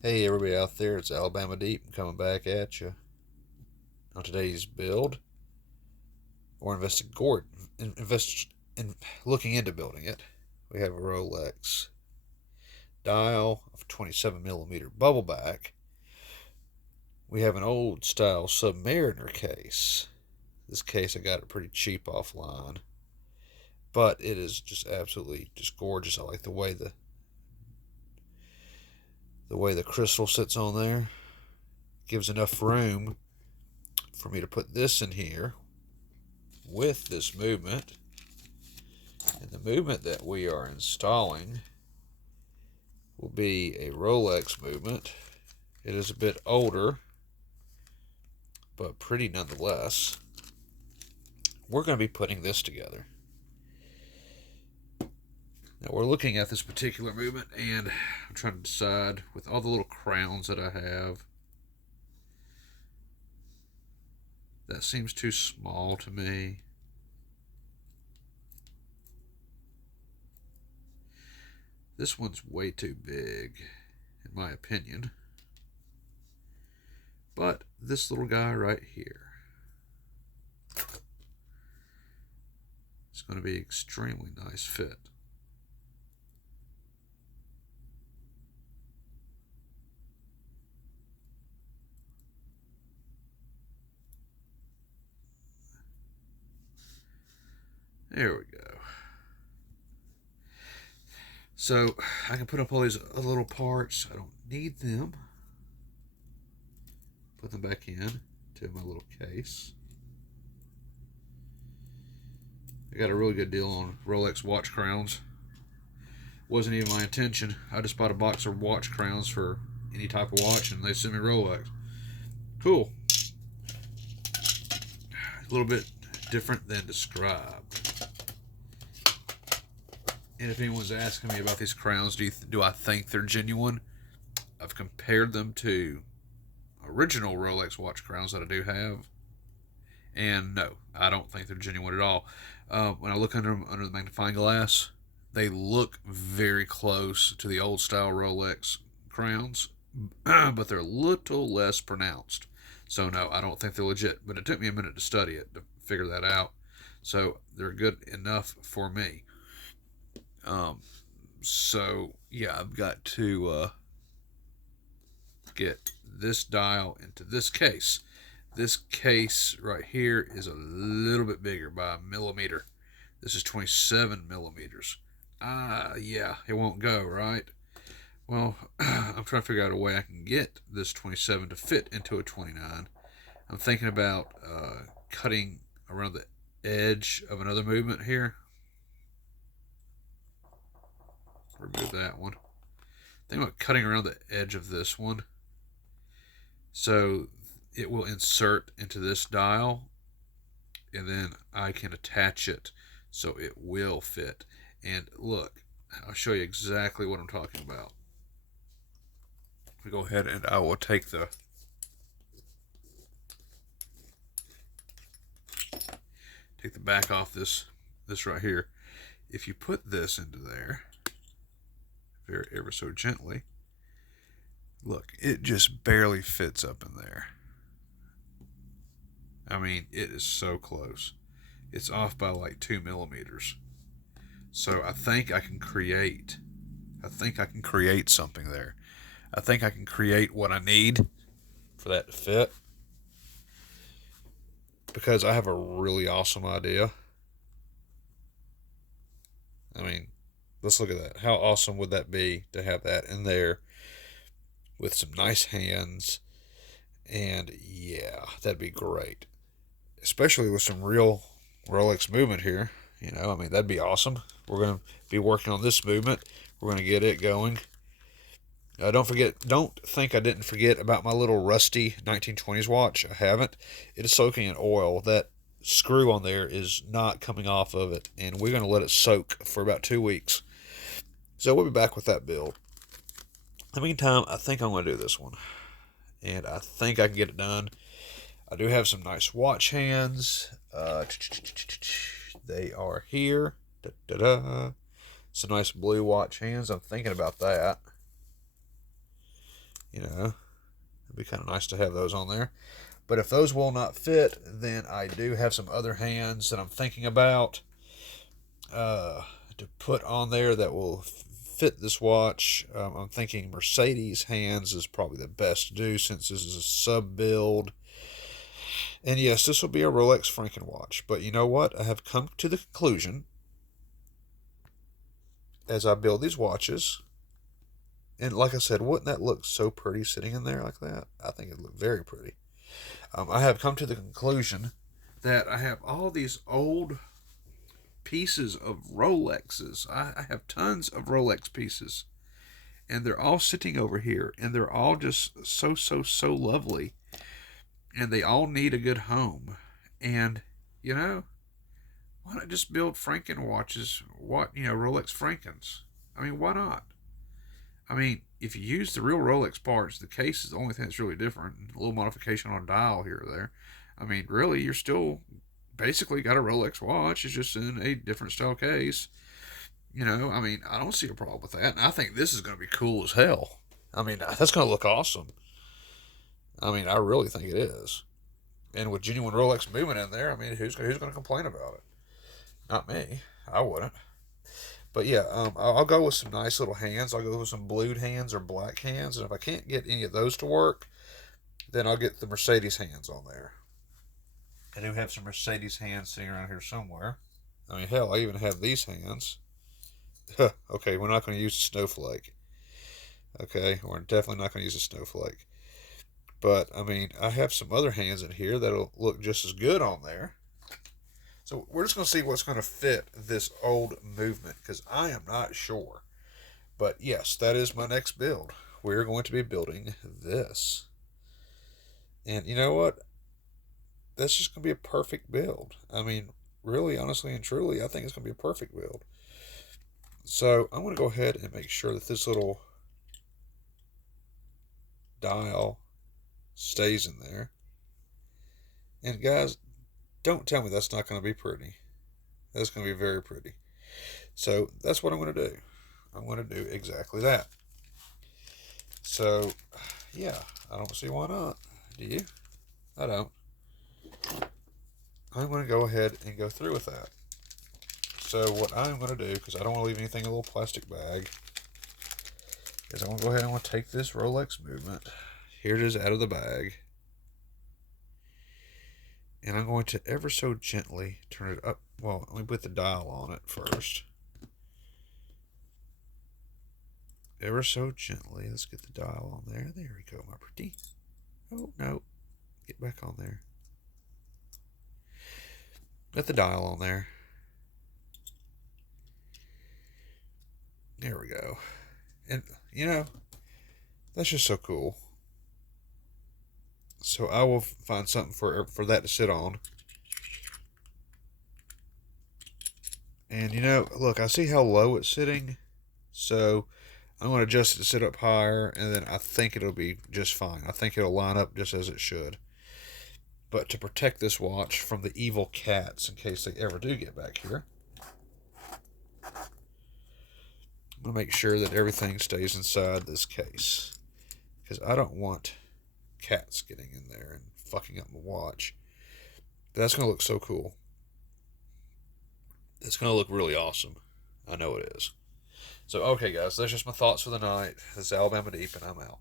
Hey everybody out there, it's Alabama Deep coming back at you. On today's build, we're looking into building it. We have a Rolex dial of 27 millimeter bubble back. We have an old style Submariner case. This case I got it pretty cheap offline, but it is just absolutely just gorgeous. I like the way the crystal sits on there. Gives enough room for me to put this in here with this movement. And the movement that we are installing will be a Rolex movement. It is a bit older, but pretty nonetheless. We're going to be putting this together. Now we're looking at this particular movement and I'm trying to decide with all the little crowns that I have. That seems too small to me. This one's way too big, in my opinion. But this little guy right here is going to be extremely nice fit. There we go. So I can put up all these little parts. I don't need them. Put them back in to my little case. I got a really good deal on Rolex watch crowns. Wasn't even my intention. I just bought a box of watch crowns for any type of watch and they sent me Rolex. Cool. A little bit different than described. And if anyone's asking me about these crowns, do I think they're genuine? I've compared them to original Rolex watch crowns that I do have, and no, I don't think they're genuine at all. When I look under them under the magnifying glass, they look very close to the old style Rolex crowns, but they're a little less pronounced. So no, I don't think they're legit. But it took me a minute to study it to figure that out. So they're good enough for me. So yeah, I've got to get this dial into this case. This case right here is a little bit bigger by a millimeter. This is 27 millimeters. Yeah, it won't go, right? Well, I'm trying to figure out a way I can get this 27 to fit into a 29. I'm thinking about cutting around the edge of another movement here. Remove that one. Think about cutting around the edge of this one. So it will insert into this dial and then I can attach it so it will fit. And look, I'll show you exactly what I'm talking about. We go ahead and I will take the back off this right here. If you put this into there very ever so gently, look, it just barely fits up in there. I mean, it is so close. It's off by like 2 millimeters. So I think I can create something there. I think I can create what I need for that to fit. Because I have a really awesome idea. I mean, let's look at that. How awesome would that be to have that in there with some nice hands? And yeah, that'd be great. Especially with some real Rolex movement here. You know, I mean, that'd be awesome. We're going to be working on this movement. We're going to get it going. Don't think I didn't forget about my little rusty 1920s watch. I haven't. It is soaking in oil. That screw on there is not coming off of it, and we're going to let it soak for about 2 weeks. So we'll be back with that build. In the meantime, I think I'm going to do this one, and I think I can get it done. I do have some nice watch hands. They are here. Some nice blue watch hands. I'm thinking about that. You know, it'd be kind of nice to have those on there. But if those will not fit, then I do have some other hands that I'm thinking about to put on there that will fit this watch. I'm thinking Mercedes hands is probably the best to do since this is a sub build. And yes, this will be a Rolex Frankenwatch. But you know what? I have come to the conclusion as I build these watches. And like I said, wouldn't that look so pretty sitting in there like that? I think it looked very pretty. I have come to the conclusion that I have all these old pieces of Rolexes. I have tons of Rolex pieces. And they're all sitting over here. And they're all just so lovely. And they all need a good home. And, you know, why not just build Frankenwatches? Rolex Frankens? I mean, why not? I mean, if you use the real Rolex parts, the case is the only thing that's really different. A little modification on a dial here or there. I mean, really, you're still basically got a Rolex watch. It's just in a different style case. I mean, I don't see a problem with that. And I think this is going to be cool as hell. I mean, that's going to look awesome. I mean, I really think it is. And with genuine Rolex movement in there, I mean, who's going to complain about it? Not me. I wouldn't. But yeah, I'll go with some nice little hands. I'll go with some blued hands or black hands. And if I can't get any of those to work, then I'll get the Mercedes hands on there. I do have some Mercedes hands sitting around here somewhere. I mean, hell, I even have these hands. Okay, we're not going to use a snowflake. Okay, we're definitely not going to use a snowflake. But, I mean, I have some other hands in here that'll look just as good on there. So we're just going to see what's going to fit this old movement, because I am not sure. But yes, that is my next build. We're going to be building this. And you know what? That's just going to be a perfect build. I mean, really, honestly, and truly, I think it's going to be a perfect build. So I'm going to go ahead and make sure that this little dial stays in there. And guys, don't tell me that's not going to be pretty. That's going to be very pretty. So that's what I'm going to do. I'm going to do exactly that. So, yeah, I don't see why not. Do you? I don't. I'm going to go ahead and go through with that. So what I'm going to do, because I don't want to leave anything in a little plastic bag, is I'm going to go ahead and I'm going to take this Rolex movement. Here it is out of the bag. And I'm going to ever so gently turn it up. Well, let me put the dial on it first. Ever so gently. Let's get the dial on there. There we go, my pretty. Oh, no. Get back on there. Get the dial on there. There we go. And, that's just so cool. So I will find something for that to sit on. And, look, I see how low it's sitting. So I'm going to adjust it to sit up higher, and then I think it'll be just fine. I think it'll line up just as it should. But to protect this watch from the evil cats, in case they ever do get back here, I'm going to make sure that everything stays inside this case. Because I don't want cats getting in there and fucking up my watch. That's going to look so cool. It's going to look really awesome. I know it is. So, okay, guys, that's just my thoughts for the night. This is Alabama Deep, and I'm out.